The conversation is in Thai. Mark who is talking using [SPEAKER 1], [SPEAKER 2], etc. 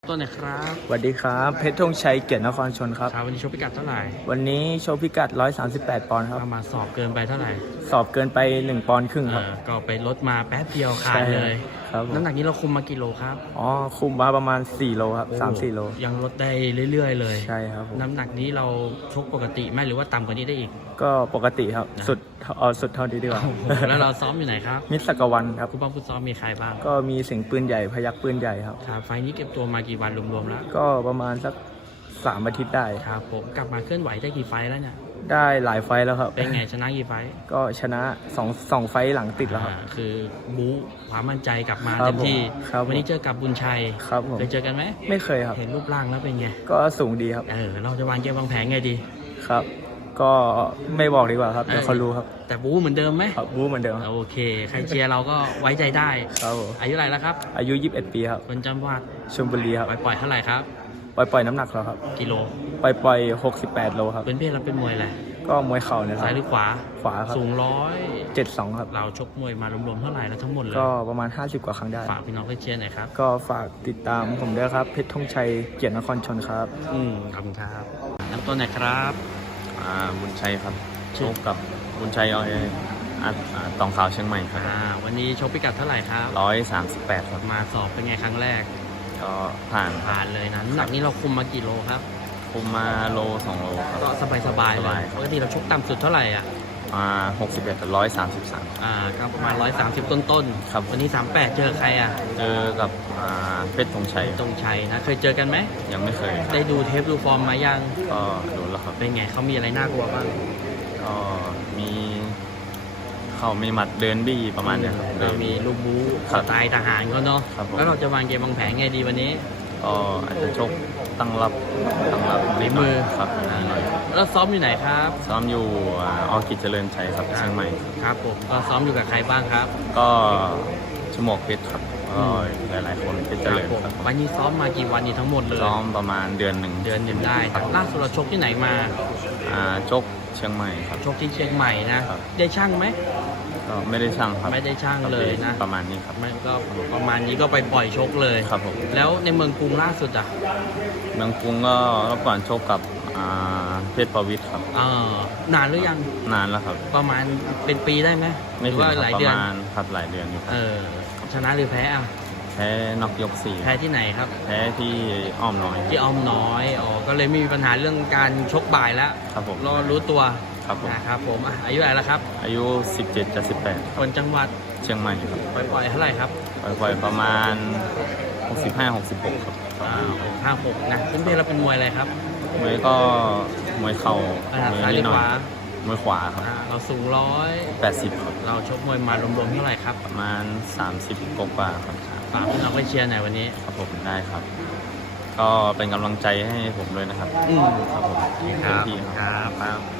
[SPEAKER 1] ต้นไหนครับ
[SPEAKER 2] สวัสดีครับเพชรธงชัยเกียรตินครชนครับ
[SPEAKER 1] ครับวันนี้ชกพิกัดเท่าไหร่
[SPEAKER 2] วันนี้โชว์พิกัด138ปอนด์ครับ
[SPEAKER 1] ประมาณสอบเกินไปเท่าไหร่
[SPEAKER 2] สอบเกินไป1ปอนด์ครึ่งครับ
[SPEAKER 1] ก็ไปลดมาแป๊บเดียวขาดเลย
[SPEAKER 2] ครับผม
[SPEAKER 1] น้ำหนักนี้เราคุมมากี่โลครับ
[SPEAKER 2] อ๋อคุมมาประมาณ4โลครับ3-4โล
[SPEAKER 1] ยังลดได้เรื่อยๆเลย
[SPEAKER 2] ใช่ครับผม
[SPEAKER 1] น้ำหนักนี้เราชกปกติไหมหรือว่าต่ำกว่านี้ได้อีก
[SPEAKER 2] ก็ปกติครับสุดเท่านี้ดีกว่า
[SPEAKER 1] โอ้โหแล้วเราซ้อมอยู่ไหนครับ
[SPEAKER 2] มิตรสกวันครับ
[SPEAKER 1] คุณป้องคุณซ้อมมีใครบ้าง
[SPEAKER 2] ก็มีเสียงปืนใหญ่พยักปืนใหญ่ครับ
[SPEAKER 1] ครับไฟล์นี้เก็บตัวมากี่วันรวมๆแล้ว
[SPEAKER 2] ก็ประมาณสัก3อาทิตย์ได้
[SPEAKER 1] ครับผมกลับมาเคลื่อนไหวได้กี่ไฟล์แล้วเนี่ย
[SPEAKER 2] ได้หลายไฟล์แล้วครับ
[SPEAKER 1] เป็นไงชนะกี่ไฟล์
[SPEAKER 2] ก็ชนะ2ไฟล์หลังติดแล้วครับ
[SPEAKER 1] คือบู๊ความมั่นใจกลับมา
[SPEAKER 2] ครับ
[SPEAKER 1] เต็มที่
[SPEAKER 2] ครับผม
[SPEAKER 1] วันนี้เจอกับบุญชัย
[SPEAKER 2] ครับผม
[SPEAKER 1] เคยเจอกันไหม
[SPEAKER 2] ไม่เคยครับ
[SPEAKER 1] เห็นรูปร่างแล้วเป็นไง
[SPEAKER 2] ก็สูงดีครับ
[SPEAKER 1] เราจะวางเกมวางแผนไงดี
[SPEAKER 2] ครับ ก็ไม่บอกดีกว่าครับเดี๋ยวเขารู้ครับ
[SPEAKER 1] แต่บู๊เหมือนเดิมไหม
[SPEAKER 2] ครับบู๊เหมือนเดิมครับ
[SPEAKER 1] โอเค ใครเชียร์เราก็ไว้ใจได้
[SPEAKER 2] ครับผม
[SPEAKER 1] อายุอะไรแล้วครับ
[SPEAKER 2] อายุ21ปีครับ
[SPEAKER 1] คนจำวัด
[SPEAKER 2] ชลบุรีครับ
[SPEAKER 1] ปล่อยเท่าไหร่ครับ
[SPEAKER 2] ปล่อยน้ำหนักแล้วครับ
[SPEAKER 1] กิโล
[SPEAKER 2] ปล่อย68โลครับ
[SPEAKER 1] เป็นเพศเราเป็นมวยอะไร
[SPEAKER 2] ก็มวยเข่าเนี่ยครั
[SPEAKER 1] ซ้ายหรื
[SPEAKER 2] บ
[SPEAKER 1] อขวา
[SPEAKER 2] ขวาครับ
[SPEAKER 1] สูง
[SPEAKER 2] 72ครับ
[SPEAKER 1] เราชกมวยมารวมๆเท่าไหร่แล้วทั้งหมดเลย
[SPEAKER 2] ก็ประมาณ50กว่าครั้งได้
[SPEAKER 1] ฝากพี่น้องไปเชียร์หน่อยครับ
[SPEAKER 2] ก็ฝากติดตามผมด้วยครับเพชรธงชัยเกียรตินครชนครับ
[SPEAKER 1] ขอบคุณครับน้ำต้นไหนครับ
[SPEAKER 3] บุญชัยครับ
[SPEAKER 1] ชื่
[SPEAKER 3] ช
[SPEAKER 1] อ
[SPEAKER 3] กกับบุญชัยตองขาวเชียงใหม่ครับ
[SPEAKER 1] วันนี้ชกพิกัดเท่าไหร่ครับ
[SPEAKER 3] 138ครับ
[SPEAKER 1] มาสอบเป็นไงครั้งแรก
[SPEAKER 3] ก็ผ่าน
[SPEAKER 1] ผ่านเลยนะน้ำหนักนี้เราคุมมากี่โลครับ
[SPEAKER 3] คุมมาโล2โลครับ
[SPEAKER 1] ก็สบายๆ
[SPEAKER 3] ส
[SPEAKER 1] เล
[SPEAKER 3] บาย
[SPEAKER 1] ย
[SPEAKER 3] ครับ
[SPEAKER 1] ปกติเราชกต่ำสุดเท่าไหร่อ่ะ
[SPEAKER 3] 61กับ133
[SPEAKER 1] ก็ประมาณ130ต้นๆ
[SPEAKER 3] ครับ
[SPEAKER 1] วันนี้38เจอใครอ่ะ
[SPEAKER 3] เจอกับเพชรธงชัย
[SPEAKER 1] ตรงชัยนะเคยเจอกันไหม
[SPEAKER 3] ยังไม่เคยครับ
[SPEAKER 1] ได้ดูเทปดูฟอร์มมายัง
[SPEAKER 3] ก็ดูแล้วครับ
[SPEAKER 1] เป็นไงเขามีอะไรน่ากลัวบ้าง
[SPEAKER 3] ก็มีเข้ามีหมัดเดินบี้ประมาณเนี้ยครับ
[SPEAKER 1] เรามีลูกบู๊
[SPEAKER 3] ครั
[SPEAKER 1] ส
[SPEAKER 3] บ
[SPEAKER 1] ไตล์ทหารเขาเนาะ
[SPEAKER 3] ครับผม
[SPEAKER 1] แล้วเราจะวางเกมวางแผนไงดีวันนี้
[SPEAKER 3] ก็อาจจะชกตั้งรับนิดหน่ยครับหน่อย
[SPEAKER 1] แล้วซ้อมอยู่ไหนครับ
[SPEAKER 3] ซ้อมอยู่อกิจเจริญชัยครับเชียงใหม่
[SPEAKER 1] ครับผมก็ซ้อมอยู่กับใครบ้างครับ
[SPEAKER 3] ก็ชั่วโมงเพชรครับก็หลายๆคนเพชรเจริญ
[SPEAKER 1] ผม
[SPEAKER 3] ครับ
[SPEAKER 1] วันนี้ซ้อมมากี่วันนี้ทั้งหมดเลย
[SPEAKER 3] ซ้อมประมาณเดือนหนึ่ง
[SPEAKER 1] เดือนหนึ่งได้ครับล่าสุดเราชกที่ไหนมา
[SPEAKER 3] ชกเชียงใหม่ครับ
[SPEAKER 1] ชกที่เชียงใหม่นะครับ ได้ช่างไหม
[SPEAKER 3] ก็ไม่ได้ช่างครับ
[SPEAKER 1] ไม่ได้ช่างเลยนะ
[SPEAKER 3] ประมาณนี้ครับ
[SPEAKER 1] มันก็ประมาณนี้ก็ไปปล่อยชกเลย
[SPEAKER 3] ครับผม
[SPEAKER 1] แล้วในเมืองกรุงล่าสุดอ่ะ
[SPEAKER 3] เมืองกรุงก็รอบก่อนชกกับเพชรประวิตรครับ
[SPEAKER 1] นานหรือยัง
[SPEAKER 3] นานแล้วครับ
[SPEAKER 1] ประมาณเป็นปีได้ไหม
[SPEAKER 3] ไม่
[SPEAKER 1] หรื
[SPEAKER 3] ถึง
[SPEAKER 1] ว่า
[SPEAKER 3] ครับ
[SPEAKER 1] หลาย
[SPEAKER 3] ประ
[SPEAKER 1] เดือน
[SPEAKER 3] มาณครับหลายเดือนอยู่ครับ
[SPEAKER 1] ชนะหรือแพ้อ่ะ
[SPEAKER 3] แพ้น็อกยก4
[SPEAKER 1] แพ้ที่ไหนครับ
[SPEAKER 3] แพ้ที่อ้อมน้อย
[SPEAKER 1] ที่อ้อมน้อยก็เลยไม่มีปัญหาเรื่องการชกบ่ายแล้ว
[SPEAKER 3] ครับผม
[SPEAKER 1] เรารู้ตัว
[SPEAKER 3] ครับผม
[SPEAKER 1] นะครับผมอายุอะไรแล้วครับ
[SPEAKER 3] อายุ 17จะ18
[SPEAKER 1] คนจังหวัด
[SPEAKER 3] เชียงใหม่ครับ
[SPEAKER 1] ปล่อยเท่าไหร่ครับ
[SPEAKER 3] ปล่อยประมาณ 65-66 ครับ
[SPEAKER 1] 56นะเป็นเพศเราเป็นมวยอะไรครับ
[SPEAKER 3] มวยก็มวยเข่า
[SPEAKER 1] ซ้ายหรือขวา
[SPEAKER 3] มวยขวาครับ
[SPEAKER 1] เราสูง
[SPEAKER 3] 80ครับ
[SPEAKER 1] เราชกมวยมารวมๆเท่าไหร่ครับ
[SPEAKER 3] ประมาณ30กว่าๆครับ
[SPEAKER 1] ฝากพี่น้องไปเชียร์หน่อยวันนี้
[SPEAKER 3] ครับผมได้ครับ ก็เป็นกำลังใจให้ผมเลยนะครับ ครับผม
[SPEAKER 1] ครับ
[SPEAKER 3] เต็มที่ครับ
[SPEAKER 1] ครับ